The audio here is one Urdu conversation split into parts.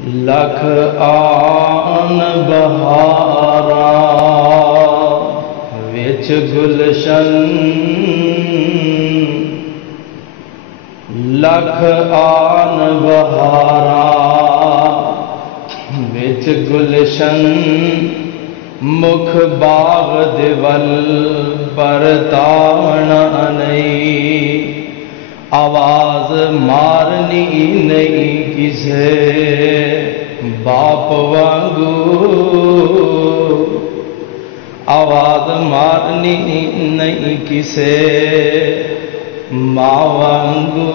لکھ آن بہارا وچ گلشن لکھ آن بہارا وچ گلشن مکھ باغ دیول پرتاونا نہیں آواز مارنی نہیں کسے باپ وانگو آواز مارنی نہیں کسے ماں وانگو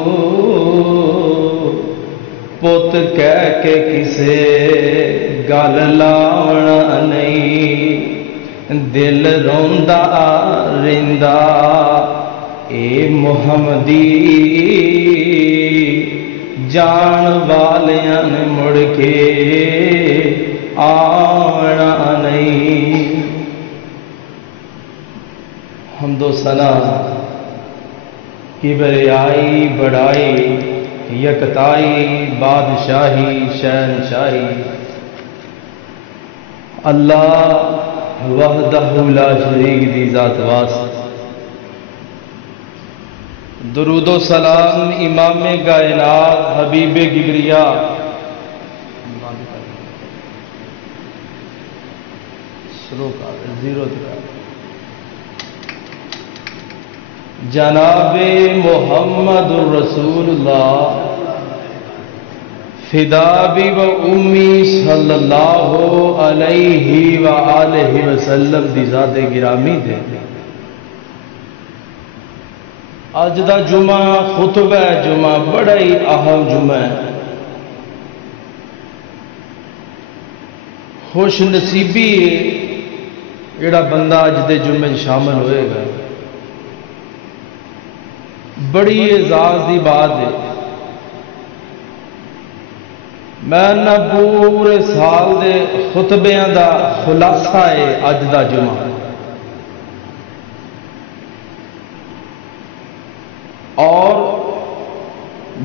پت کہہ کے کسے گل لاونا نہیں دل روندا رہندا اے محمدی جان والیاں نے مڑ کے آنا نہیں حمد و ثنا کبریائی بڑائی یکتائی بادشاہی شہنشاہی اللہ وحدہ لا شریک دی ذات واسطہ درود و سلام امام کائنات حبیب کبریا جناب محمد رسول اللہ فدا بی و امی صلی اللہ علیہ وآلہ وسلم دی ذات گرامی دے اج دا جمعہ خطبہ جمعہ بڑا ہی اہم جمعہ ہے خوش نصیبی ہے جڑا بندہ اج دے جمعے شامل ہوئے گا بڑی اعزاز دی بات ہے میں نہ پورے سال دے خطبیاں دا خلاصہ ہے اج دا جمعہ اور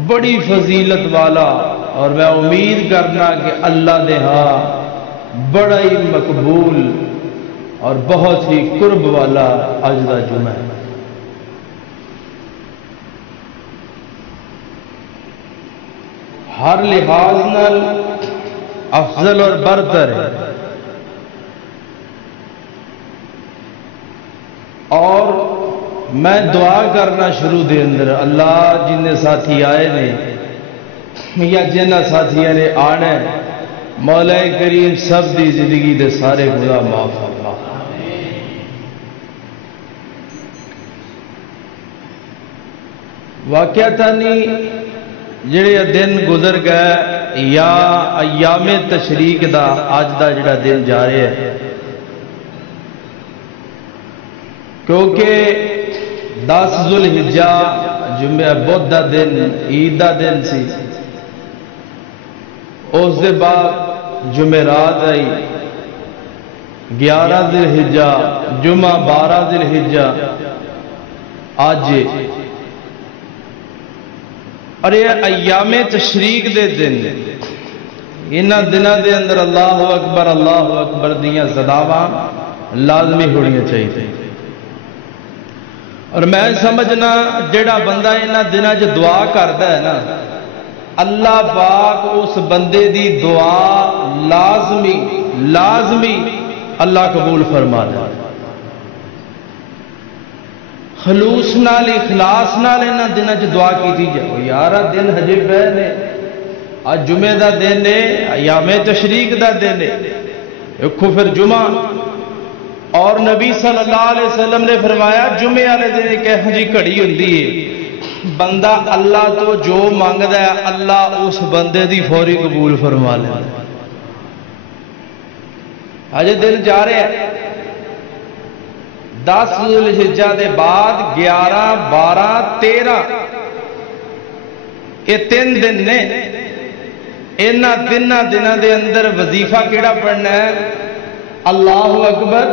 بڑی فضیلت والا اور میں امید کرنا کہ اللہ دے ہاں بڑا ہی مقبول اور بہت ہی قرب والا اج دا جمعہ ہے ہر لحاظ نال افضل اور برتر ہے اور میں دعا کرنا شروع دے اندر اللہ جن ساتھی آئے نے یا جنہ ساتھیاں نے آنا ہے مولا کریم سب دی زندگی دے سارے گناہ معاف فرما واقعتاً جڑے دن گزر گئے یا ایام تشریق دا آج دا جڑا دن جا رہے ہے کیونکہ 10 ذوالحجہ جمعہ بدھ دا دن عید دا دن سی اس دے بعد جمعرات آئی 11 ذوالحجہ جمعہ 12 ذوالحجہ آج اور یہ ایام تشریق دے دن انہاں دنوں دے اندر اللہ اکبر دیاں صداواں لازمی ہونی چاہیے اور میں سمجھنا جڑا بندہ انہاں دنوں چ دعا کرتا ہے نا اللہ پاک اس بندے دی دعا لازمی اللہ قبول فرما دے خلوص نال اخلاص نال انہاں دنوں چ دعا کیتی جائے یار دن ہجے پے نے اج جمعے دا دن ہے ایام تشریق دا دن ہے دیکھو پھر جمعہ اور نبی صلی اللہ علیہ وسلم نے فرمایا جمعے والے دن ایک ایہو جی گھڑی ہوندی ہے بندہ اللہ تو جو مانگدا ہے اللہ اس بندے دی فوری قبول فرما لیندا اج دن جا رہے ہیں 10 ذوالحجہ دے بعد 11 12 13 یہ 3 دن نے انہاں 3 دنوں دے اندر وظیفہ کیڑا پڑھنا ہے اللہ اکبر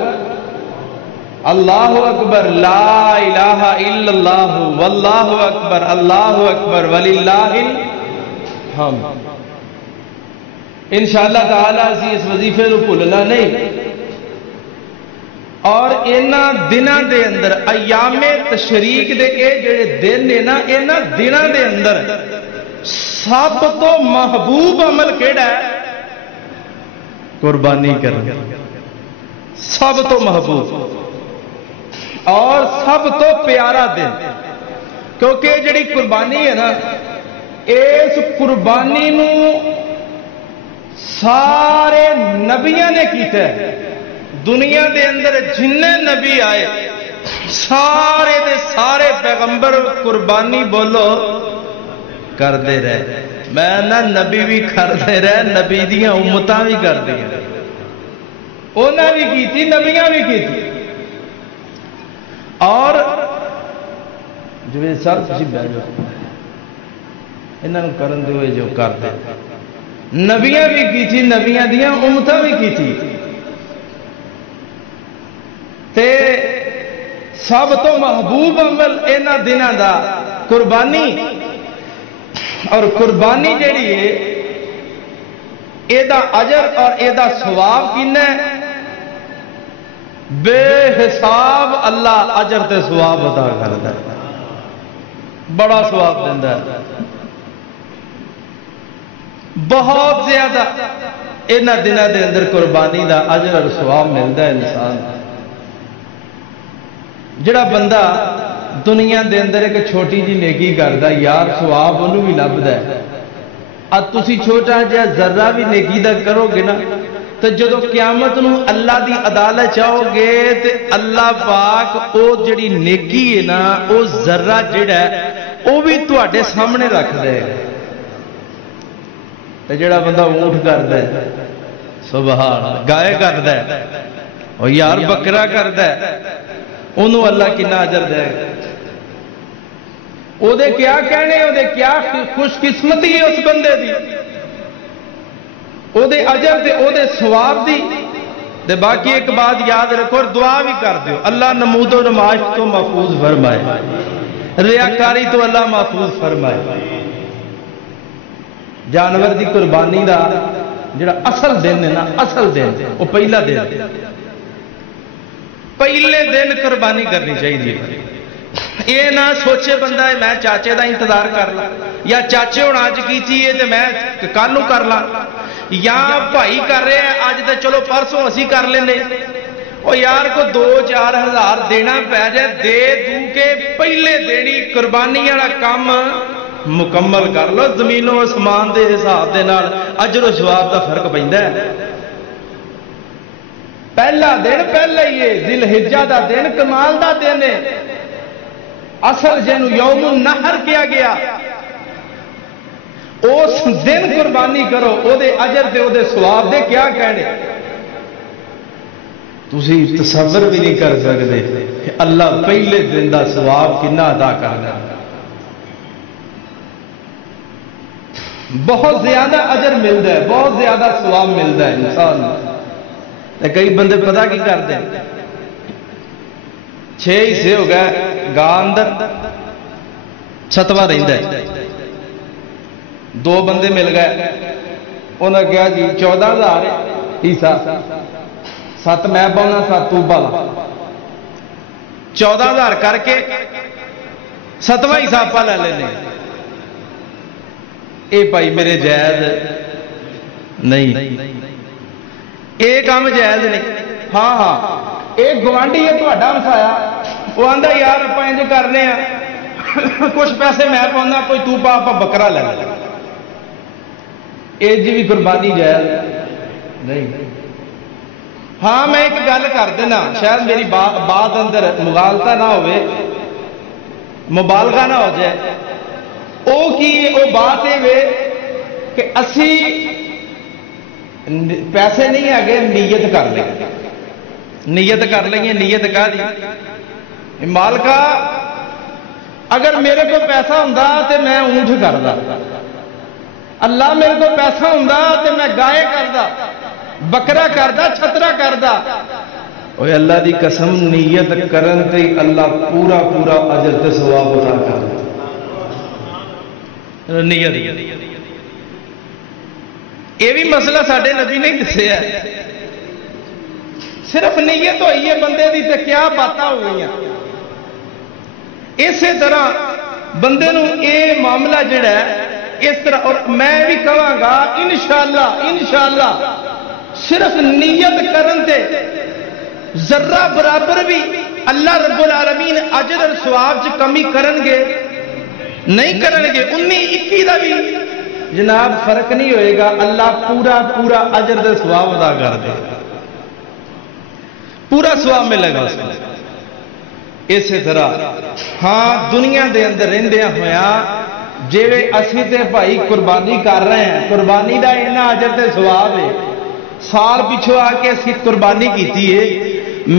لا الہ الا اللہ واللہ اکبر اللہ اکبر وللہ الحمد انشاءاللہ تعالی اسی اس وظیفے کو بھولنا نہیں، اور انہاں دناں دے اندر ایام تشریق دے اے جڑے دن نے نا، انہاں دناں دے اندر سب تو محبوب عمل کیڑا ہے؟ قربانی کرنا، سب تو محبوب اور سب تو پیارا دن، کیونکہ جڑی قربانی ہے نا، اس قربانی نو سارے نبیاں نے کیتا ہے۔ دنیا دے اندر جننے نبی آئے سارے دے سارے پیغمبر قربانی بولو کرتے رہے۔ میں نہ نبی بھی کرتے رہے، نبی دیاں امتاں بھی کر دی، انہاں بھی کی تھی، نبیاں بھی کی تھی۔ اور جو سر تسی بہ جاؤ، انہاں کرن دے ہوئے جو کرتے نبیاں بھی کی تھی، نبیاں دیاں امتاں بھی کی تھی۔ تے سب تو محبوب عمل انہاں دناں دا قربانی، اور قربانی جیڑی ہے ایدہ اجر اور ایدہ ثواب کینا ہے؟ بے حساب اللہ اجر تے ثواب عطا کرتا ہے، بڑا ثواب دیندہ ہے، بہت زیادہ انہاں دناں دے اندر قربانی دا اجر اور ثواب ملتا ہے انسان۔ جڑا بندہ دنیا دے اندر ایک چھوٹی جی نیکی کردا، یار ثواب انہوں بھی لبدا ہے۔ اب تسی چھوٹا جہا ذرہ بھی نیکی دا کرو گے نا، تو جدو قیامت نو اللہ دی عدالت چاہو گے تے اللہ پاک او جڑی نیکی ہے نا، او ذرہ جڑا ہے او بھی تواڈے سامنے رکھ دے گا۔ تے جڑا بندہ اونٹ کردا ہے، سبحان، گائے کردا ہے، او یار بکرا کردا ہے، انہوں اللہ کنا اجر دے گا۔ او دے کیا کہنے، او دے کیا خوش قسمتی ہے اس بندے دی، او دے اجر دے، او دے ثواب دی۔ دے باقی ایک بات یاد رکھو اور دعا بھی کر دیو، اللہ نمود و نمائش تو محفوظ فرمائے، ریاکاری تو اللہ محفوظ فرمائے۔ جانور دی قربانی دا جڑا اصل دن ہے نا، اصل دن وہ پہلا دن، پہلے دن قربانی کرنی چاہیے۔ یہ نہ سوچے بندہ ہے میں چاچے دا انتظار کر لا، یا چاچے ہوں اج کی تے میں کل نوں کر لا، یا بھائی کر رہے ہیں اج تے چلو پرسوں اسی کر لینے۔ او یار کو 2-4 ہزار دینا پی جائے، دے دوں کے پہلے دینی قربانی والا کام مکمل کر لو، زمین و آسمان دے حساب دے نال اجر و ثواب دا فرق پیندا ہے۔ پہلا دن پہلے ہی ہے، ذی الحجہ دا دن کمال دا دن ہے، اصل جنوں یوم النحر کیا گیا، اس دن قربانی کرو، او دے اجر تے او دے ثواب دے کیا کہنے، تسی تصور بھی نہیں کر سکتے کہ اللہ پہلے دن دا ثواب کنا ادا کرنا۔ بہت زیادہ اجر ملتا ہے، بہت زیادہ ثواب ملتا ہے انسان۔ کئی بندے پتہ کی کرتے ہیں، 6 حصے ہو گئے گاہ اندر، 7واں رہندا ہے، 2 بندے مل گئے، انہوں نے کہا جی 14,000 حصہ، 7 میں پاؤنا 7 تو پالا، 14,000 کر کے 7واں حصہ آپ لے لینے۔ اے بھائی میرے جائز نہیں، یہ کام جائز نہیں۔ ہاں ہاں ایک گوانڈی ہے تہاڈا ہمسایا، وہ آندا یار آپ انج کرنے ہیں، کچھ پیسے میں پاؤنا، کوئی تو پا، آپ بکرا لے لے، یہ جی بھی قربانی جائز نہیں۔ ہاں میں ایک گل کر دینا، شاید میری بات اندر مغالطہ نہ ہوئے، مبالغہ نہ ہو جائے۔ او کی او بات ہے کہ اسی پیسے نہیں ہے، نیت کر لیں، نیت کر لیں گے، نیت کہہ دی مالکا اگر میرے کو پیسہ ہوندا تے میں اونٹ کردا، اللہ میرے کو پیسہ ہوندا تے میں گائے کردا، بکرا کردا، چھترا کردا۔ اوے اللہ دی قسم نیت کرن تے اللہ پورا پورا اجر تے ثواب عطا کردا۔ نیت یہ بھی مسئلہ ساڈے نبی نے دسیا صرف نیت ہوئی ہے بندے دی تے کیا باتاں ہو گئی. اسی طرح بندے نو یہ معاملہ جڑا ہے اس طرح، اور میں بھی کہاں گا انشاءاللہ صرف نیت کرن تے ذرہ برابر بھی اللہ رب العالمین اجر اور ثواب چ کمی کرن گے نہیں کرن گے، 19-21 دا بھی جناب فرق نہیں ہوئے گا. اللہ پورا اجر دے ثواب ادا کر دے، پورا ثواب ملے گا اس میں. اسی طرح ہاں دنیا دے اندر رہندیاں ہویا جیویں اسی تے بھائی قربانی کر رہے ہیں، قربانی دا اینا اجر تے ثواب ہے. سال پچھو آ کے اسی قربانی کیتی ہے.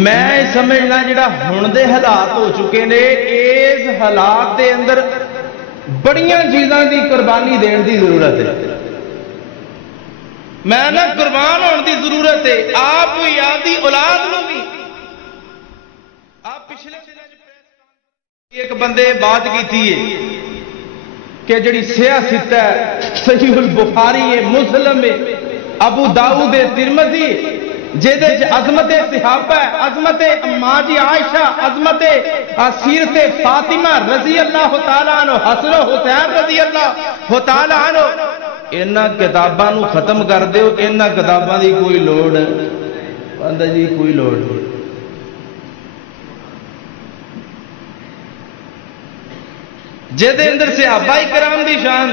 میں سمجھنا جڑا ہن دے حالات ہو چکے نے، اس حالات دے اندر بڑیاں چیزاں دی قربانی دین دی ضرورت ہے. میں نہ قربان ہونے دی ضرورت ہے. آپ یادی اولاد نو بھی آپ پچھلے ایک بندے بات کی ہے کہ جڑی سیاست ہے صحیح البخاری ہے، مسلم ہے، ابو داؤد ہے، ترمذی، جہدے عظمت صحابہ ہے، عظمت ماں جی عائشہ، عظمت سیرت فاطمہ رضی اللہ تعالیٰ عنہ، حسن و حسین رضی اللہ تعالیٰ عنہ. انہاں کتاباں نو ختم کر دیو، انہاں کتاباں دی کوئی لوڑ بندہ جی کوئی لوڑ نہیں. جہدے اندر صحابہ کرام دی شان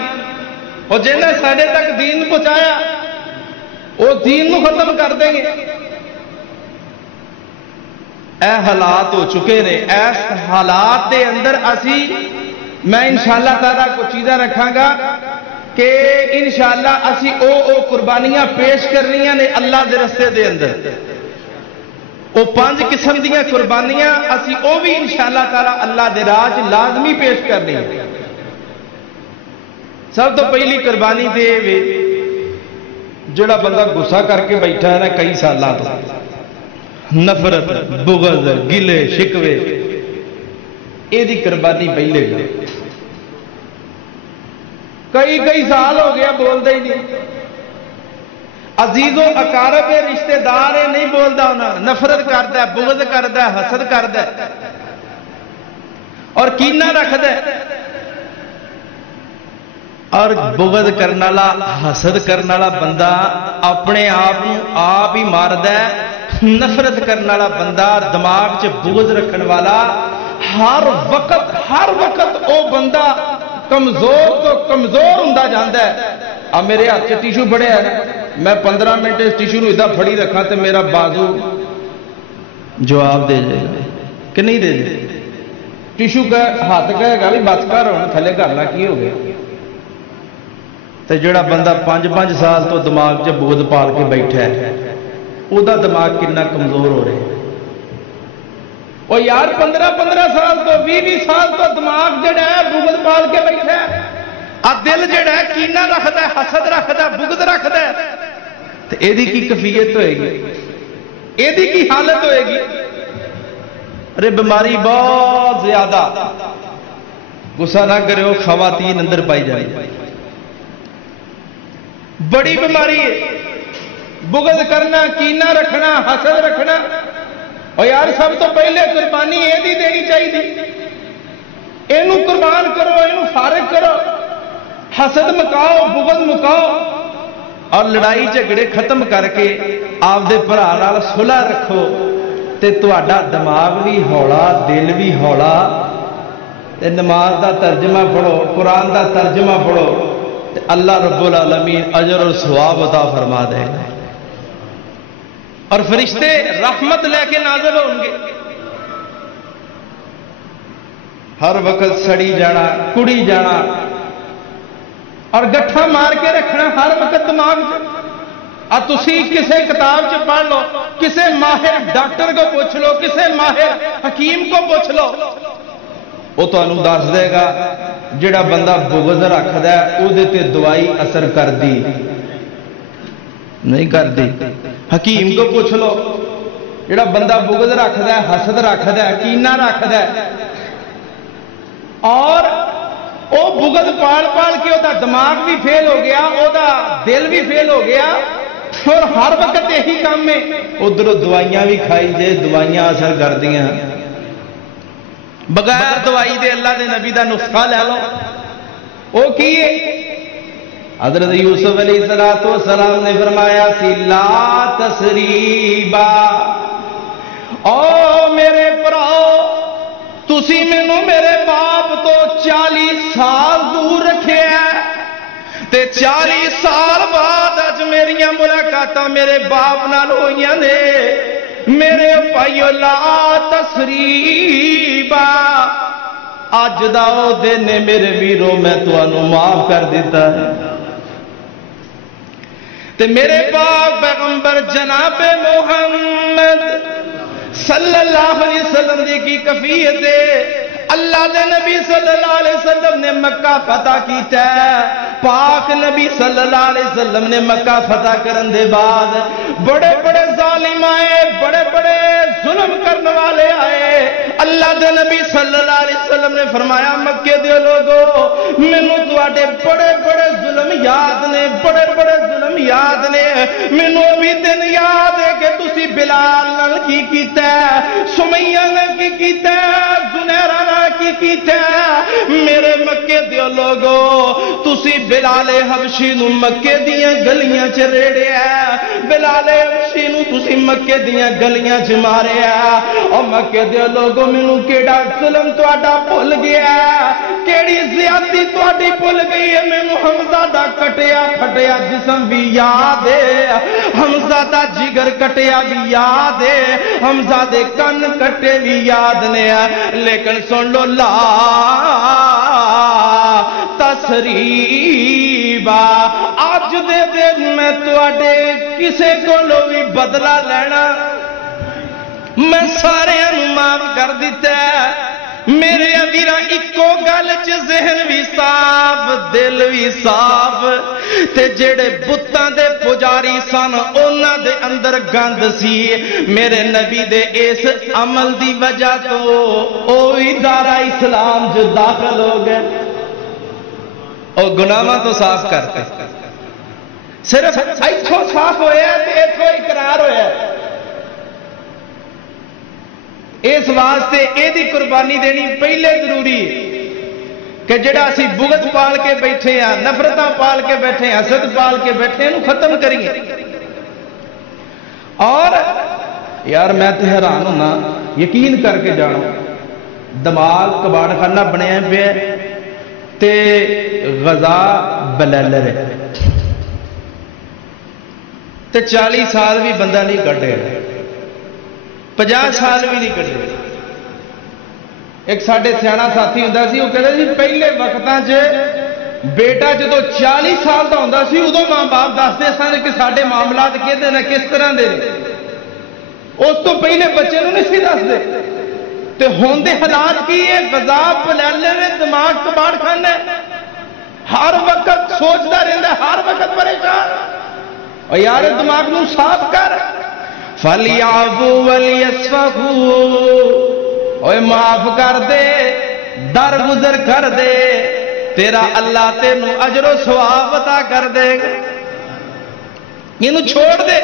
اور جنہیں ساڈے تک دین پہنچایا وہ دین نو ختم کر دیں گے. اے حالات ہو چکے نے. اس حالات دے اندر اسی میں انشاءاللہ تعالیٰ کو چیزاں رکھاں گا کہ انشاءاللہ اسی او قربانیاں پیش کر رہی ہیں نے اللہ دے رستے دے اندر. وہ 5 قسم دیاں قربانیاں اسی او بھی انشاءاللہ تعالیٰ اللہ دے راج لازمی پیش کرنی. سب تو پہلی قربانی دے وے جڑا بندہ غصہ کر کے بیٹھا ہے نا کئی سالاں تو، نفرت بغض گلے شکوے، یہ دی قربانی پہلے گا. کئی سال ہو گیا بولتا ہی نہیں. عزیزوں اقارب رشتہ دار نہیں بولتا ہونا، نفرت کرتا ہے، بغض کرتا ہے، حسد کرتا ہے اور کینہ رکھتا ہے. اور بغض کرنے والا حسد کرنے والا بندہ اپنے آپ ہی مارد ہے. نفرت کرنے والا بندہ دماغ چ بغض رکھنے والا ہر وقت وہ بندہ کمزور تو کمزور ہوتا جاتا ہے. اب میرے ہاتھ سے ٹیشو بڑے ہے، میں 15 منٹ اس ٹیشو نو ادھر پھڑی رکھا تو میرا بازو جواب دے جائے گا کہ نہیں دے جائے. ٹیشو کا ہاتھ کہے گا بھی بس کر ہونا تھلے کرنا کی ہو گیا. تو جڑا بندہ 5 سال تو دماغ چ بغض پال کے بیٹھا ہے وہ دماغ کتنا کمزور ہو رہا ہے. وہ یار 15 سال تو 20 سال تو دماغ جڑا ہے بغض پال کے بیٹھا ہے. دل جڑا ہے کینہ رکھتا ہے، حسد رکھتا ہے، بغض رکھتا ہے. تو یہ کی کیفیت ہوئے گی، یہ کی حالت ہوئے گی؟ ارے بیماری بہت زیادہ. غصہ نہ کرو خواتین اندر پائی جائے، بڑی بیماری ہے. بغض کرنا، کینہ رکھنا، حسد رکھنا. اور یار سب تو پہلے قربانی یہ دینی چاہیے. یہ قربان کرو، یہ فارغ کرو. حسد مکاؤ، بغض مکاؤ اور لڑائی جھگڑے ختم کر کے آپ دے بھرا نال صلح رکھو تے تہاڈا دماغ بھی ہولا، دل بھی ہولا. تے نماز دا ترجمہ پڑھو، قرآن دا ترجمہ پڑھو تے اللہ رب العالمین اجر اور ثواب عطا فرما دے گا. اور فرشتے رحمت لے کے نازل ہوں گے. ہر وقت سڑی جانا، کڑی جانا اور گٹھا مار کے رکھنا ہر وقت دماغ سے. تسی کسے کتاب چ پڑھ لو، کسے ماہر ڈاکٹر کو پوچھ لو، کسے ماہر حکیم کو پوچھ لو، وہ تمہیں دس دے گا جڑا بندہ بغض رکھدا ہے وہ دوائی اثر کر دی نہیں کر دی. حکیم کو پوچھ لو جڑا بندہ بغض رکھدا ہے، حسد رکھدا ہے، کینہ رکھدا ہے اور وہ بغض پال پال کے وہ دماغ بھی فیل ہو گیا، وہ دل بھی فیل ہو گیا، اور ہر وقت یہی کام ہے۔ ادھر دوائیاں بھی کھائی جے، دوائیاں اثر کر دیا، بغیر دوائی دے اللہ دے نبی دا نسخہ لے لو، وہ کی ہے؟ حضرت یوسف علیہ السلام نے فرمایا سی لا تسریبا، او میرے پراؤ تسی مینوں میرے باپ تو 40 سال دور رکھے ہیں، تے 40 سال بعد اج میریاں ملاقاتاں میرے باپ نال ہوئیاں نے، میرے بھائیو لا تسریبا، اج دا او دن نے میرے ویرو میں تانوں معاف کر دیتا ہے۔ تے میرے پاک پیغمبر جناب محمد صلی اللہ علیہ وسلم کی کفیت ہے، اللہ دے نبی صلی اللہ علیہ وسلم نے مکہ فتح کیتا ہے۔ پاک نبی صلی اللہ علیہ وسلم نے مکہ فتح کرن دے بعد بڑے بڑے ظالم آئے، بڑے بڑے ظلم کرنے والے آئے، اللہ دے نبی صلی اللہ علیہ وسلم نے فرمایا مکے دے لوگو مینوں تواڈے بڑے بڑے ظلم یاد نے، بڑے بڑے ظلم یاد نے، مینوں بھی دن یاد ہے کہ تسی بلال نال کی کیتا ہے، سمیہ نے کی کیتا ہے، زنیرہ نے کی کیتا ہے، میرے مکے دے لوگو تسی بلال حبشی نو مکے دیاں گلیاں چ ریڑیا، بلال حبشی نو تسی مکے دیاں گلیاں چ ماریا، او مکے دے لوگو مینوں کیڑا ظلم تہاڈا بھل گیا، کیڑی زیادتی تہاڈی بھل گئی ہے، مینوں حمزہ دا کٹیا پھٹیا جسم بھی یاد ہے، حمزہ دا جگر کٹیا بھی یاد ہے، حمزہ دے کن کٹے بھی یاد نے، لیکن سن لو لا تسریبا، آج دے دن میں تواڈے کسے کولوں بھی بدلہ لینا، میں سارے معاف کر دیتا ہے۔ میرے ویراں اکو گل چ ذہن بھی صاف، دل بھی صاف، تے جڑے بتاں دے پجاری سن انہاں دے اندر گند سی، میرے نبی دے اس عمل دی وجہ تو او ادارہ اسلام جو داخل ہو گئے، اور گناہاں تو صاف کرتے، صرف ایتھوں صاف ہویا تے ایتھوں اقرار ہویا، اس واسطے ایدی قربانی دینی پہلے ضروری ہے کہ جڑا اسی بغض پال کے بیٹھے ہیں، نفرتاں پال کے بیٹھے ہیں، حسد پال کے بیٹھے ہیں، انہوں ختم کریے۔ اور یار میں تے حیران ہونا، یقین کر کے جانو دماغ کباڑ خانہ بنیا پہ تے غزہ بلیلر ہے، تے 40 سال بھی بندہ نہیں کٹے، 50 سال بھی نہیں کٹے۔ ایک ساڈے سیاح ساتھی ہوں سی، وہ کہتے جی پہلے وقتاں بیٹا جدو 40 سال کا ہوں سی ادو ماں باپ دستے سن کہ سارے معاملات کہتے ہیں کس طرح دے، اس تو پہلے بچے نوں نہیں سی دستے، تے ہون دے حالات کی ہے، غضب بلیلے نے دماغ کباڑ کھانا ہے، ہر وقت سوچتا رہتا ہے، ہر وقت پریشان، اور یار دماغ نوں صاف کر، فَلْيَعْفُوا وَلْيَصْفَحُوا، اوے معاف کر دے، درگزر کر دے، تیرا اللہ تینوں اجر و ثواب عطا کر دے گا، انہوں چھوڑ دے۔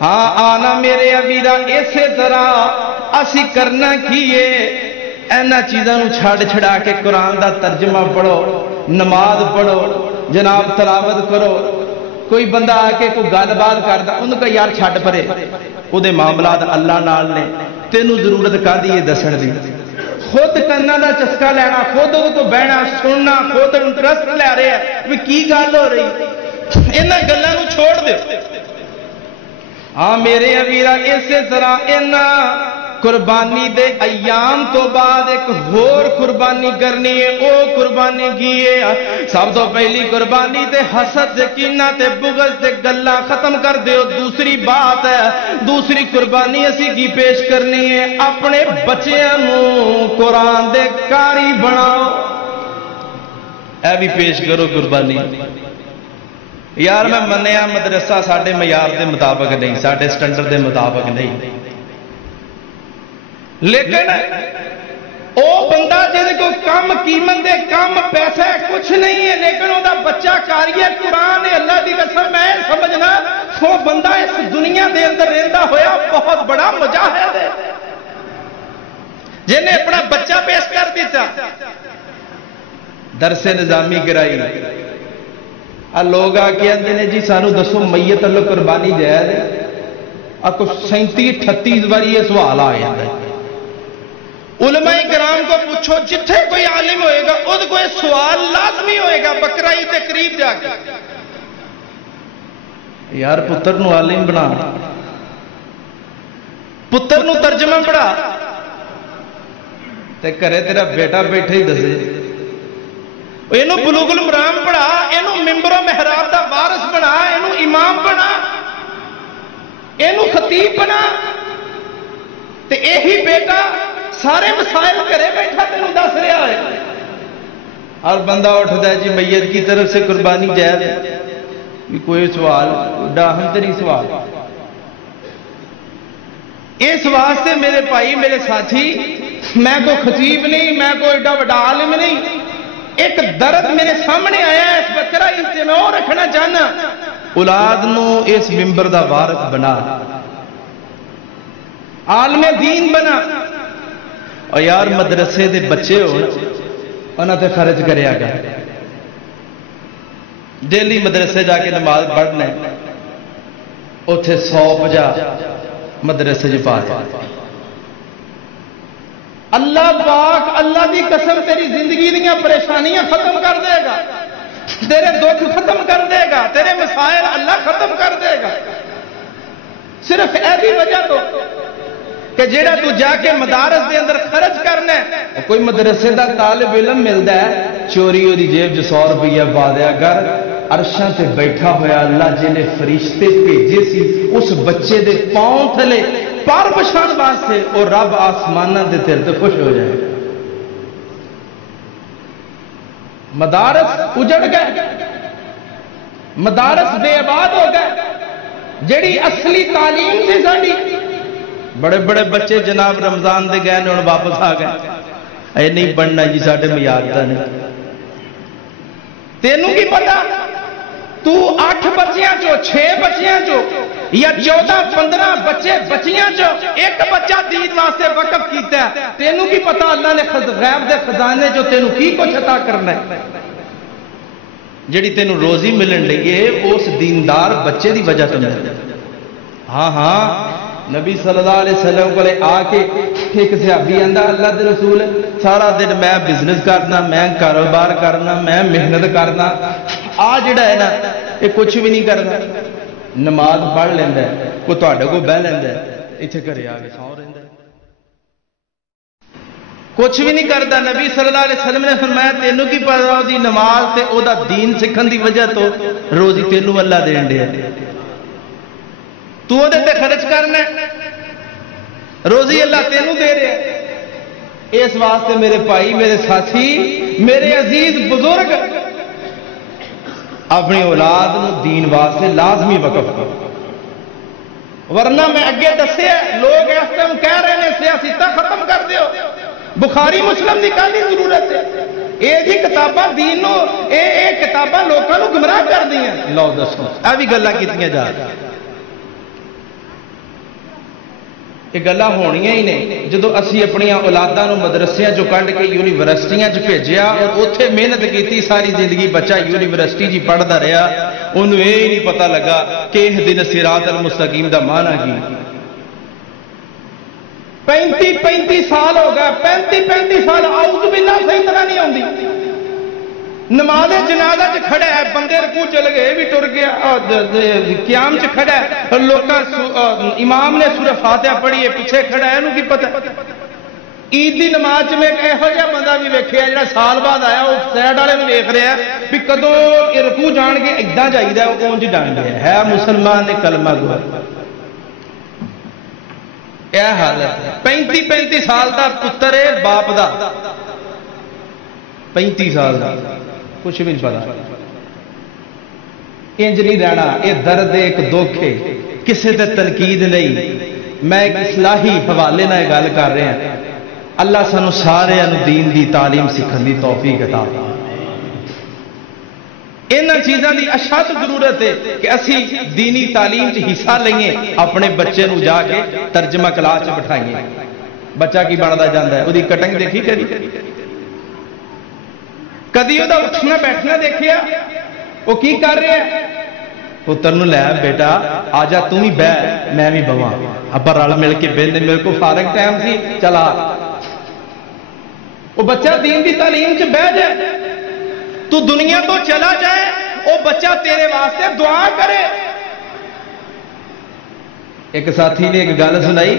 ہاں آنا میرے امیرہ اسی طرح اسی کرنا کیے، اینا چیزاں نوں چھاڑ چھڑا کے قرآن دا ترجمہ پڑھو، نماز پڑھو، جناب تلاوت کرو، کوئی بندہ آ کے کوئی گل بات کرتا انہوں کا یار چھڈ پرے، وہ دے معاملات اللہ نال نے، تینوں ضرورت کر دی دسن دی، خود کرنا دا چسکا لینا، خود تو بہنا سننا، خود انٹرسٹ لے رہے ہیں بھی کی گل ہو رہی، انہاں گلاں نوں چھوڑ دے۔ ہاں میرے امیرہ اسی طرح انہاں قربانی دے ایام تو بعد ایک ہور قربانی کرنی ہے، او قربانی کی ہے، سب تو پہلی قربانی تے حسد تے کینہ تے بغض تے گلاں ختم کر دیو، دوسری بات ہے، دوسری قربانی اسی کی پیش کرنی ہے، اپنے بچیاں نوں قرآن دے قاری بناؤ، اے بھی پیش کرو قربانی۔ یار میں منیا مدرسہ ساڈے معیار دے مطابق نہیں، ساڈے سٹینڈرڈ دے مطابق نہیں، لیکن وہ بندہ جہد کو کم قیمت دے کم پیسہ کچھ نہیں ہے لیکن وہ بچہ کاری قرآن ہے اللہ کی قسم میں سمجھنا وہ بندہ اس دنیا دے اندر رہتا ہوا بہت بڑا مجاہد ہے جنہیں اپنا بچہ پیش کر دیتا درس نظامی کرائی لوگ آ کے آتے ہیں جی سانو دسو میت اللہ قربانی جائز ہے کچھ 37-38 باری یہ سوال آ جاتا ہے علماء کرام کو پوچھو جتھے کوئی عالم ہوئے گا اس کو یہ سوال لازمی ہوئے گا بقرہ عید کے قریب جا کے یار پتر نو عالم بنا پتر نو ترجمہ پڑھا تے کرے تیرا بیٹا بیٹھے ہی دسے یہ بلوغ المرام پڑھا یہ ممبر و محراب دا وارث بنا یہ امام بنا یہ خطیب بنا تے یہی بیٹا سارے مسائل کرے بیٹھا تینوں دس رہا ہے اور بندہ اٹھتا ہے جی میت کی طرف سے قربانی جائز ہے کوئی سوال ڈاہم تری سوال اس واسطے میرے بھائی میرے ساتھی میں کوئی خطیب نہیں میں کوئی ایڈا بڑا عالم نہیں ایک درد میرے سامنے آیا ہے اس بقرہ عید سے میں اور رکھنا چاہنا اولاد نو اس ممبر دا وارث بنا عالم دین بنا اور یار مدرسے دے بچے ہو انہاں تے خرچ کریا گیا ڈیلی مدرسے جا کے نماز پڑھنا اوتھے 150 مدرسے جو پا دے اللہ پاک اللہ دی قسم تیری زندگی دیاں پریشانیاں ختم کر دے گا تیرے دکھ ختم کر دے گا تیرے مسائل اللہ ختم کر دے گا صرف ایسی وجہ تو کہ جیڑا تو جا کے مدارس دے اندر خرچ کرنا ہے کوئی مدرسے دا طالب علم ملتا ہے چوری دی جیب جو 100 روپیہ پا دیا کر عرشاں تے بیٹھا ہوا اللہ جنہیں فرشتے بھیجے سی اس بچے دے پاؤں تھلے پار پچھان واسطے اور رب آسمانہ دے تیرے تے خوش ہو جائے مدارس اجڑ گئے مدارس بے آباد ہو گئے جڑی اصلی تعلیم سی ساری بڑے بڑے بچے جناب رمضان دے گئے اور واپس آ گئے اے نہیں پڑھنا جی ساڈے میاد دا نہیں تینوں کی پتا تو 8 بچیاں چو 6 بچیاں چو یا 14-15 بچے بچیاں چو ایک بچہ دین واسطے وقف کیتا ہے تینوں کی پتا اللہ نے غیب دے خزانے جو تینوں کی کچھ عطا کرنا ہے جڑی تینوں روزی ملن لگے اس دیندار بچے دی وجہ تو مل ہاں ہاں نبی صلی اللہ علیہ وسلم کو آ کے ایک صحابی آندا اللہ دے رسول سارا دن میں بزنس کرنا میں کاروبار کرنا میں محنت کرنا آ جڑا ہے نا یہ کچھ بھی نہیں کرنا نماز پڑھ لینا ہے کوئی تواڈے کو بہ لینا ہے ایتھے گھرے آ کے سو رہندا ہے کچھ بھی نہیں کرتا نبی صلی اللہ علیہ وسلم نے فرمایا تینوں کی پتا دی نماز تے او دا دین سکھن دی وجہ تو روزی تینوں اللہ دین دیا تو دے تے خرچ کرنا روزی اللہ تینوں دے رہے اس واسطے میرے بھائی میرے ساتھی میرے عزیز بزرگ اپنی اولاد نو دین واسطے لازمی وقف کرو ورنہ میں اگے دسے لوگ اس ٹائم کہہ رہے ہیں سیاستاں ختم کر دیو بخاری مسلم کی کہانی ضرورت ہے یہ جی کتاباں دین نو اے کتاباں لوگوں کو گمراہ کر دی ہیں لو دسو یہ بھی گلاں کیتیاں جا یہ گلاں ہونیاں ہی نہیں جدو اسی اپنی اولاداں نو مدرسیاں چوں کڈ کے یونیورسٹیاں چ بھیجیا اور اوتھے محنت کیتی ساری زندگی بچہ یونیورسٹی جی پڑھدا رہا انہوں یہ نہیں پتہ لگا کہ اہدنا الصراط المستقیم دا معنی کی 35 سال ہو گئے 35 سال اعوذ باللہ صحیح طرح نہیں آتی نماز جنازہ چ کھڑا ہے بندے رکوع چل گئے بھی ٹر گیا قیام چ کھڑا ہے لوگ امام نے سورہ فاتحہ پڑھی ہے پیچھے کھڑا ہے انہوں کی پتہ عید کی نماز میں یہو جہا بندہ بھی ویکھیا جڑا سال بعد آیا وہ سائڈ والے بھی ویکھ رہا ہے بھی کدوں یہ رکوع جان کے ادا چاہیے وہ اونج ڈان گیا ہے مسلمان نے کلمہ گوا یہ حالت 35 سال دا پتر ہے باپ دا 35 سال دا کچھ بھی نہیں پتا انج نہیں رہنا یہ درد ایک دکھ ہے کسی تے تنقید نہیں میں ایک اصلاحی حوالے نہ گل کر رہا اللہ سانو سارے دین دی تعلیم سکھن دی توفیق عطا فرمائے۔ ان چیزاں دی اشد ضرورت ہے کہ اسی دینی تعلیم چ حصہ لئیے، اپنے بچے نو جا کے ترجمہ کلاس چ بٹھائیے۔ بچہ کی بنتا جاتا ہے، وہی کٹنگ دیکھی کدی کدی وہ اٹھنا بیٹھنا دیکھیا، وہ کی کر رہا ہے؟ پتر نو لے بیٹا آ جا تم ہی بہ میں بھی بواں، ابا رل مل کے بہنے، میرے کو فارغ ٹائم سی چلا۔ وہ بچہ دین دی تعلیم چ بہ جائے، تو دنیا تو چلا جائے، وہ بچہ تیرے واسطے دعا کرے۔ ایک ساتھی نے ایک گل سنائی،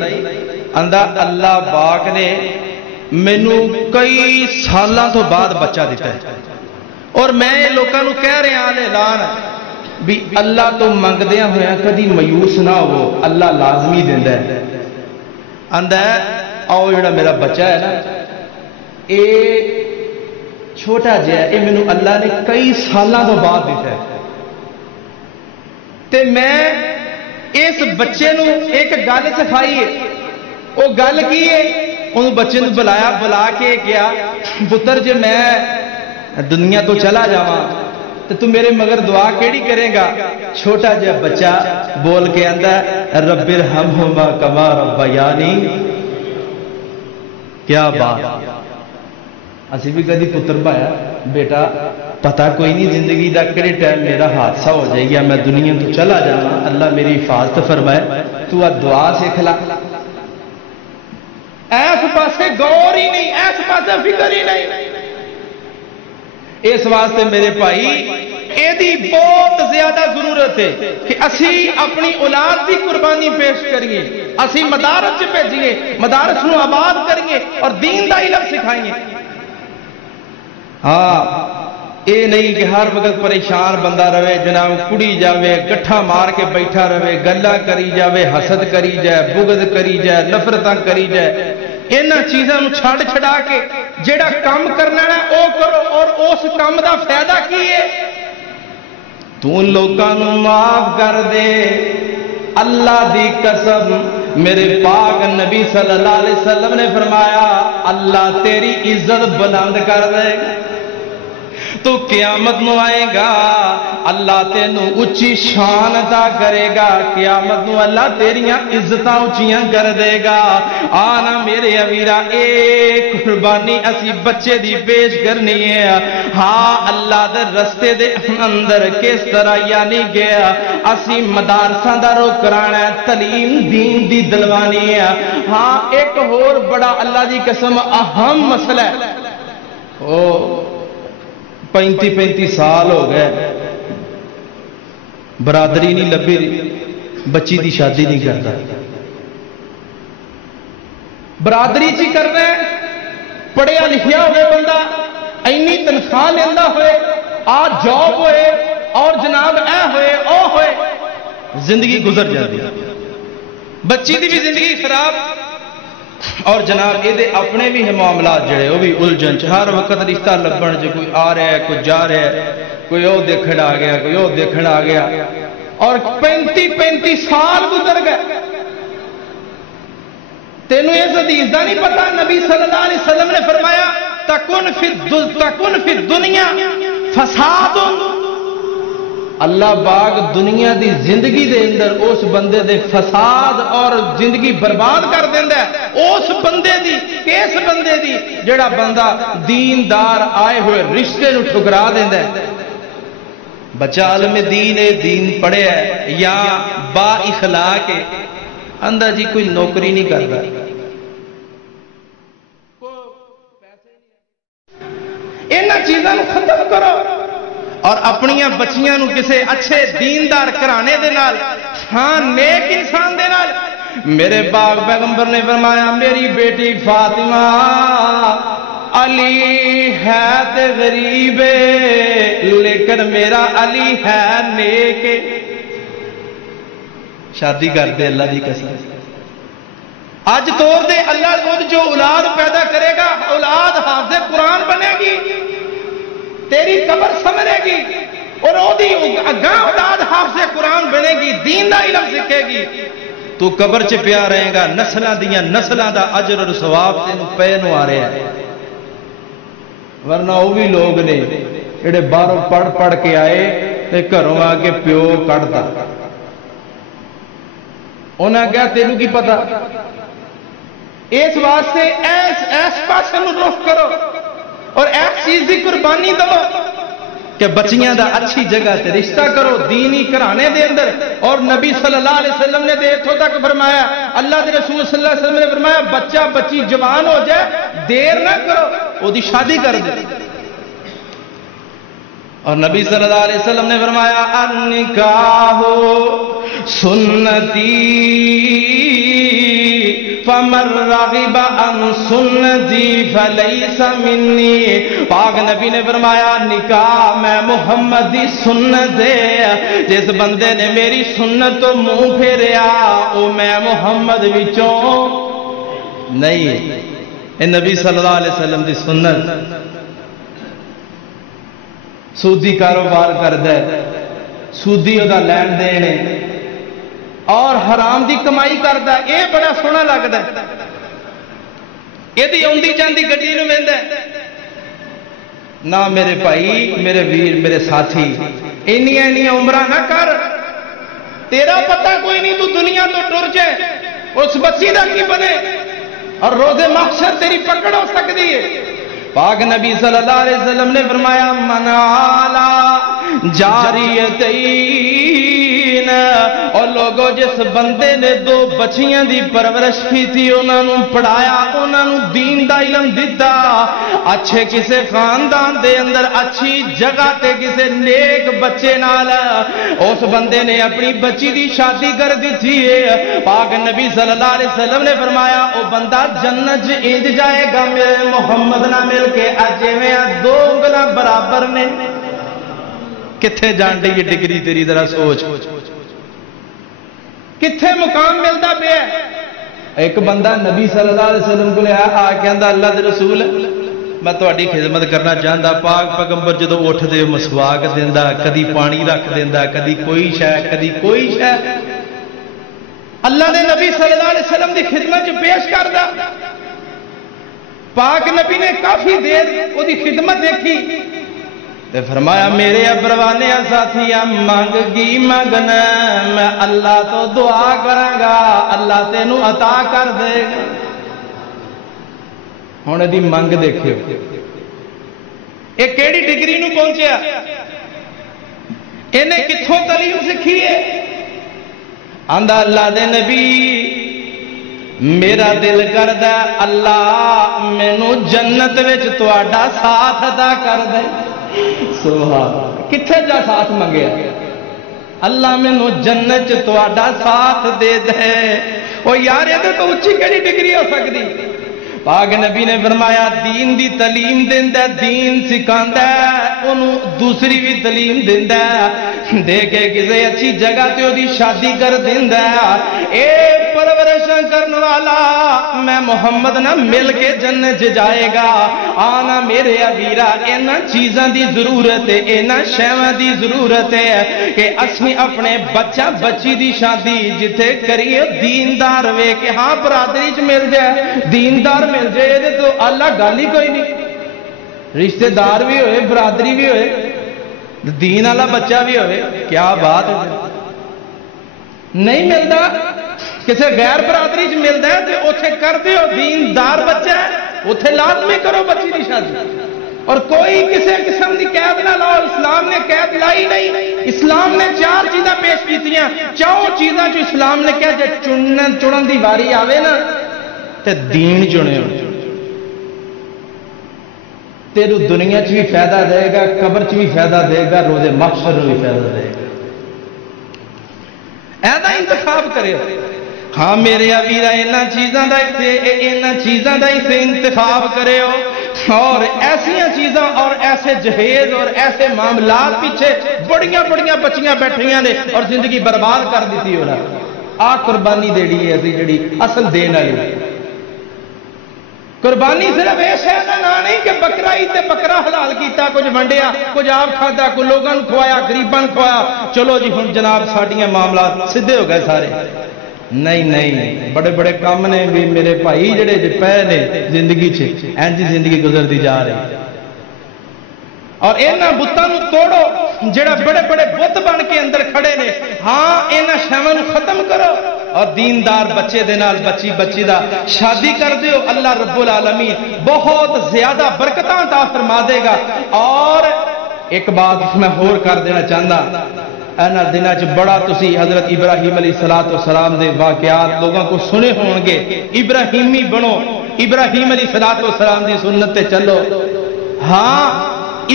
آندا اللہ پاک نے مینوں کئی سالاں تو بعد بچہ دیتا ہے، اور میں لوگوں کو کہہ رہا اعلان بھی اللہ تو منگدیا ہوا کدی مایوس نہ ہو، اللہ لازمی دیندا ہے۔ آندا آؤ جڑا میرا بچہ ہے نا، اے چھوٹا جہا ہے، یہ مینوں اللہ نے کئی سالاں تو بعد دیتا ہے، تے میں اس بچے نو ایک گل سکھائی ہے۔ وہ گل کی ہے؟ انہوں بچے نو بلایا، بلا کے کیا پتر جے میں دنیا تو چلا جاواں تو تم میرے مگر دعا کیڑی کرے گا؟ چھوٹا جہا بچہ بول کے آندا رب ارحمہما کما ربیانی۔ کیا بات! اسی بھی کدی پتر پایا بیٹا پتا کوئی نہیں زندگی دا کہڑے ٹائم میرا حادثہ ہو جائے گا، میں دنیا تو چلا جاواں، اللہ میری حفاظت فرمائے، تو دعا سکھ لا۔ ایس پاسے غور ہی نہیں، ایس پاسے فکر ہی نہیں۔ اس واسطے میرے بھائی یہ بہت زیادہ ضرورت ہے کہ اسی اپنی اولاد کی قربانی پیش کریے، اسی مدارس بھیجیے، مدارس نو آباد کریے اور دین دا علم سکھائیے۔ ہاں یہ نہیں کہ ہر وقت پریشان بندہ رہے، جناب کڑی جاوے، گٹھا مار کے بیٹھا رہے، گلا کری جاوے، حسد کری جائے، بغض کری جائے، نفرتاں کری جائے۔ ان چیزوں چھڑ چھڑا کے جیڑا کام کرنا ہے وہ کرو، اور اس کام دا فائدہ کی ہے؟ تو ان لوگوں معاف کر دے۔ اللہ دی قسم میرے پاک نبی صلی اللہ علیہ وسلم نے فرمایا اللہ تیری عزت بلند کر دے گا، تو قیامت نو آئے گا اللہ تینوں اچھی شان عطا کرے گا، قیامت نو اللہ تیریاں عزتاں اچھیاں کر دے گا۔ آنا میرے امیرہ ایک قربانی اسی بچے دی پیش کرنی ہے۔ ہاں اللہ دے رستے دے اندر کس طرح یعنی گیا اسی مدارساں دا رو کرانا ہے، تعلیم دین دی دلوانی ہے۔ ہاں ایک اور بڑا اللہ دی قسم اہم مسئلہ ہے، 35 سال ہو گئے برادری نہیں لبھی، بچی دی شادی نہیں کرتا، برادری چی کرنا ہے، پڑھیا لکھیا ہوئے بندہ، اینی تنخواہ لیندہ ہوئے، آ جاب ہوئے، اور جناب اے ہوئے او ہوئے، زندگی گزر جاتی، بچی دی بھی زندگی خراب، اور جناب یہ اپنے بھی معاملات جڑے وہ بھی الجھن، ہر وقت رشتہ لبن جو کوئی آ رہا ہے کوئی جا رہا ہے، کوئی وہ دیکھن آ گیا کوئی وہ دیکھن آ گیا، اور 35 سال گزر گئے۔ تینوں اس حدیث دا نہیں پتا نبی صلی اللہ علیہ وسلم نے فرمایا تکن فی الدنیا فساد، اللہ باغ دنیا دی زندگی دے اندر اس بندے دے فساد اور زندگی برباد کر دیندا ہے، اس بندے دی، کس بندے دی جڑا بندہ دیندار آئے ہوئے رشتے نو ٹھکرا دیندا ہے۔ بچہ عالم دین ہے، دین پڑھے ہے، یا با اخلاق ہے، اندر جی کوئی نوکری نہیں کرتا، ان چیزوں ختم کرو اور اپنی بچیاں نو کسے اچھے دیندار گھرانے دے نال، ہاں نیک انسان دے نال۔ میرے پاک پیغمبر نے فرمایا میری بیٹی فاطمہ علی ہے تے غریب لیکن میرا علی ہے نیک، شادی کر دے اللہ دی قسم، اج توڑ دے، اللہ خود جو اولاد پیدا کرے گا اولاد حافظ قرآن بنے گی، تیری قبر سمجھے گی، اور اگاں اولاد حافظ قرآن بنے گی، دین دا علم سکھے گی، تو قبر چ پیا رہے گا، نسلاں دیاں نسلاں دا اجر اور ثواب تینوں پے نو آ رہا ہے۔ ورنہ وہ بھی لوگ نے جڑے باہروں پڑھ پڑھ کے آئے تے گھروں آ کے پیو کڈدا، انہاں کہا تینوں کی پتا، اس واسطے ایس پاسے نو رخ کرو اور ایس چیز کی قربانی دو کہ بچیاں دا اچھی جگہ تے رشتہ کرو، دینی گھرانے دے اندر۔ اور نبی صلی اللہ علیہ وسلم نے اتوں تک فرمایا، اللہ کے رسول صلی اللہ علیہ وسلم نے فرمایا بچہ بچی جوان ہو جائے دیر نہ کرو، وہ دی شادی کر دے۔ اور نبی صلی اللہ علیہ وسلم نے فرمایا النکاح سنتی فمن رغب عن سنتی فلیس منی۔ پاک نبی نے فرمایا نکاح میں محمد دی سنت ہے، جس بندے نے میری سنت تو منہ پھیریا او میں محمد وچوں نہیں۔ اے نبی صلی اللہ علیہ وسلم دی سنت۔ سودی کاروبار کردا ہے، سودی دا لین دین ہے اور حرام دی کمائی کردا ہے، اے بڑا سونا لگدا ہے، یہ آندی جاندی گڈی نوں ویندا ہے۔ نہ میرے بھائی، میرے ویر، میرے ساتھی، اینیاں عمرہ نہ کر، تیرا پتہ کوئی نہیں، تو دنیا تو ٹر جائے، اس بچی دا کی بنے اور روز محشر تیری پکڑ ہو سکتی ہے۔ پاک نبی صلی اللہ علیہ وسلم نے فرمایا من علی جاریتین، اور لوگوں جس بندے نے دو بچیاں دی پرورش کی تھی، انہاں نوں پڑھایا، انہاں نوں دین دا علم دیتا، اچھے کسے خاندان دے اندر اچھی جگہ تے کسے نیک بچے نال اس بندے نے اپنی بچی دی شادی کر دیتی ہے۔ پاک نبی صلی اللہ علیہ وسلم نے فرمایا او بندہ جنت انج جائے گا میرے محمد نہ مل کے اجے میں دو انگلاں برابر نے۔ کتھے جان دی یہ ڈگری تیری ذرا سوچ، کتھے مقام ملتا پیا۔ ایک بندہ نبی صلی اللہ علیہ وسلم کو لیا آ کے آندا اللہ دے رسول میں تہاڈی خدمت کرنا چاہتا۔ پاک پیغمبر جدوں اٹھدے مسواک دیندا، کدی پانی رکھ دیندا، کدی کوئی شے کدی کوئی شے، اللہ دے نبی صلی اللہ علیہ وسلم دی خدمت چ پیش کردا۔ پاک نبی نے کافی دیر وہ دی خدمت دیکھی تے فرمایا میرے ابروانے ساتھیا منگ گی منگنا، میں اللہ تو دعا کراں گا، اللہ تینوں عطا کر دے گا۔ ہن دی منگ دیکھو، یہ کیڑی ڈگری نو پہنچیا، انہیں کتھوں تعلیم سکھی ہے؟ آندا اللہ دے نبی میرا دل کردا اللہ مینوں جنت وچ تہاڈا ساتھ ادا کر دے۔ سبحان، کتھے جا ساتھ منگیا؟ اللہ مینوں جنت چ تہاڈا ساتھ دے دے۔ او یار یہ تو اچھی کیڑی ڈگری ہو سکتی؟ پاک نبی نے فرمایا دین دی تعلیم دیندا، دین سکھاندا، انہوں دوسری بھی تعلیم دیندا، دے کے کسی اچھی جگہ تے دی شادی کر دیندا۔ اے پرورش کرن والا میں محمد نہ مل کے جنت جائے گا۔ آنا میرے ویرا انہاں چیزاں دی ضرورت ہے، انہاں شیواں دی ضرورت ہے کہ اسی اپنے بچہ بچی دی شادی جتھے کریے دیندار وے کہ ہاں برادری چ مل جائے، دیندار مل جائے، یہ تو اللہ گل ہی کوئی نہیں۔ رشتہ دار بھی ہوئے، برادری بھی ہوئے، دین والا بچہ بھی ہوئے، کیا بات ہے۔ نہیں ملتا، کسی غیر برادری چ ملتا ہے تو اتنے کر دیو، دیندار بچہ ہے اتنے لازمی کرو بچی کی شادی۔ اور کوئی کسی قسم کی قید نہ لاؤ، اسلام نے قید لائی نہیں۔ اسلام نے چار چیزاں پیش کی، چاروں چیزاں جو اسلام نے کہا جب چنن دی واری آوے نا تے دین چنے، تیرو دنیا چ بھی فائدہ دے گا، قبر چ بھی فائدہ دے گا، روز محشر بھی فائدہ دے گا۔ ایسا انتخاب کرے۔ ہاں میرے ویرا انہاں چیزاں دا اسے انتخاب کرے ہو، اور ایسیاں چیزاں اور ایسے جہیز اور ایسے معاملات پیچھے بڑیاں بڑیاں بچیاں بیٹھیاں نے اور زندگی برباد کر دیتی ہو رہا۔ آ قربانی دیڑی ہے جڑی اصل دین والی قربانی صرف ایسا نہ نہیں کہ بکرا ہی تے بکرا حلال کیتا، کچھ ونڈیا، کچھ آپ کھادا، کچھ لوگوں کھوایا، غریباں کھوایا، چلو جی ہن جناب ساڈیاں معاملات سیدھے ہو گئے سارے۔ نہیں نہیں بڑے بڑے کام نے بھی میرے بھائی جڑے پے نے زندگی انج زندگی گزرتی جا رہی اور یہاں بتوں توڑو جڑا بڑے بڑے بت بن کے اندر کھڑے نے ہاں یہاں شہواں ختم کرو اور دیندار بچے دے نال بچی دا شادی کر دیو اللہ رب العالمین بہت زیادہ برکتاں عطا فرما دے گا۔ اور ایک بات میں اور کر دینا چاہتا اینا دنوں بڑا تسی حضرت ابراہیم علیہ السلام دے واقعات لوگوں کو سنے ہون گے، ابراہیمی بنو، ابراہیم علیہ السلام دی سنت تے چلو۔ ہاں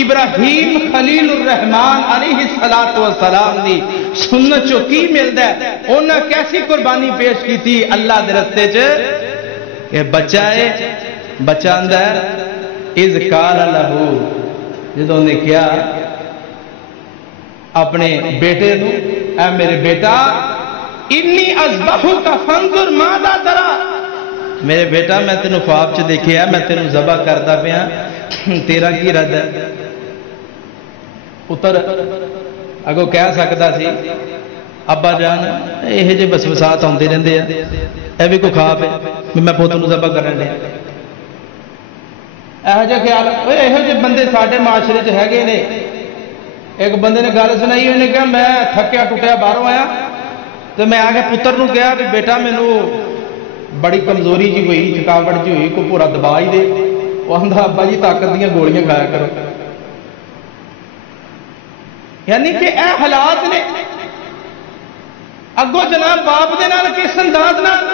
ابراہیم خلیل الرحمان علیہ السلام دی سنت چو کی ملتا ہے، انہاں کیسی قربانی پیش کی تھی اللہ دے رستے چ کہ بچہ ہے بچہ اندر اذ قال لہو جدوں نے کیا اپنے بیٹے نو اے میرے بیٹا انی اذبحک فانظر ماذا ترى، میرے بیٹا میں تینوں خواب چ دیکھیا میں تینوں ذبح کردا پیا تیرا کی ارادہ ہے؟ پتر اگوں کہہ سکتا سی ابا جان یہ جے وسوسات آتے رہتے ہیں یہ بھی کوئی خواب ہے میں پوت نوں ذبح کرن دیا، یہو جہا خیال یہو جہے بندے سارے معاشرے چ ہے نے۔ ایک بندے نے گل سنائی انہیں کہا میں تھکیا ٹوٹیا باہروں آیا تو میں آ کے پتر نوں کہا کہ بیٹا مینوں بڑی کمزوری جی ہوئی تھکاوٹ جی ہوئی کوئی پورا دبا ہی دے، وہ آندا ابا جی طاقت دیا گولیاں کھایا کرو۔ یعنی کہ اے حالات نے اگوں جناب باپ دے نال کس انداز نال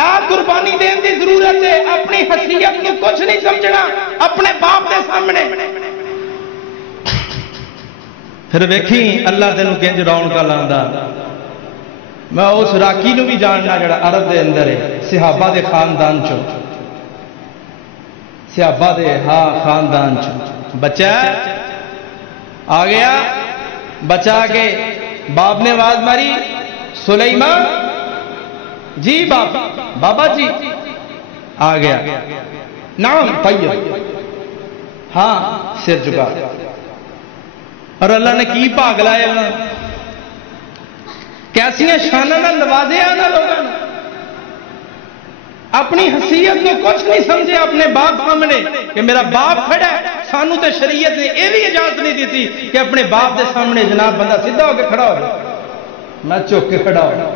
اے قربانی دین دی ضرورت ہے، اپنی حیثیت کو کچھ نہیں سمجھنا اپنے باپ دے سامنے۔ پھر ویکھی اللہ تینوں کنج رونقاں لاوندا۔ میں اس راکی نو بھی جاننا جڑا عرب دے اندر ہے صحابہ دے خاندان چوں، صحابہ دے ہاں خاندان چوں بچہ آ گیا، بچہ کے باپ نے آواز ماری سلیمان جی بابا جی آ گیا، نام طیب ہاں سر جھکا، اور اللہ نے کی بھاگ لایا کیسیاں شاناں نال نوازیا انہاں لوگوں نے، اپنی حیثیت کو کچھ نہیں سمجھے اپنے باپ سامنے کہ میرا باپ کھڑا ہے۔ سانو تے شریعت نے یہ بھی اجازت نہیں دیتی کہ اپنے باپ دے سامنے جناب بندہ سیدھا ہو کے کھڑا ہو جائے، میں چوک کے کھڑا ہو۔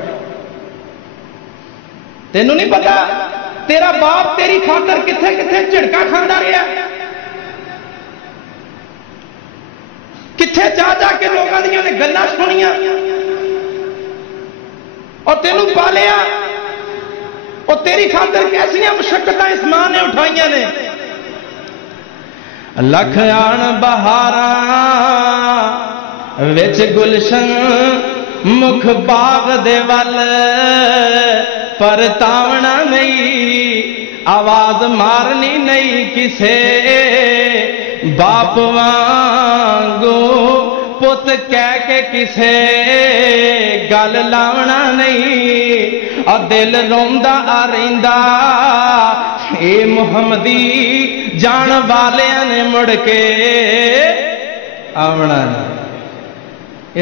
تینوں نہیں پتا تیرا باپ تیری خاطر کتھے کتھے جھڑکا کھاندا رہا، کتھے جا جا کے لوگوں دیاں نے گلاں سنیاں اور تینوں پالیا، اور تیری خاطر کیسیاں مشقتاں اس ماں نے اٹھائیاں نے۔ لکھ آن بہاراں وچ گلشن مکھ باغ دے ول پر تاونا نہیں آواز مارنی نہیں کسے باپ وانگو پت کہہ کے کسے گل لاونا نہیں، اور دل روندا آ رہندا اے محمدی جان والیاں نے مڑ کے آونا نہیں۔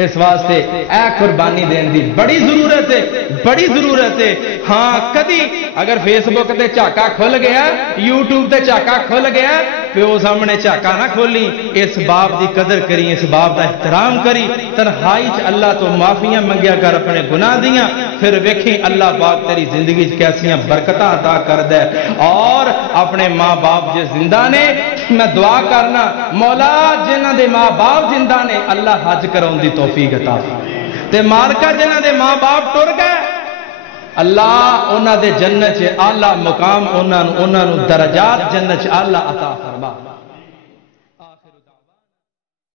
اس واسطے اے قربانی دین دی بڑی ضرورت ہے، بڑی ضرورت ہے۔ ہاں کدی اگر فیس بک تے چاکا کھل گیا، یوٹیوب تے چاکا کھل گیا، پیو سامنے چاکا نہ کھولی، اس باپ دی قدر کری، اس باپ دا احترام کری، تنہائی چ اللہ تو معافیاں منگیا کر اپنے گناہ دیاں، پھر ویکھی اللہ پاک تیری زندگی کیسیاں برکتاں عطا کر دے۔ اور اپنے ماں باپ جو زندہ نے میں دعا کرنا مولا جنہاں دے ماں باپ زندہ نے اللہ حج کراؤن دی توفیق عطا تے مالکا جنہاں دے ماں باپ ٹر گئے اللہ انہاں دے جنت اعلیٰ مقام انہاں نو درجات جنت اعلیٰ عطا فرما۔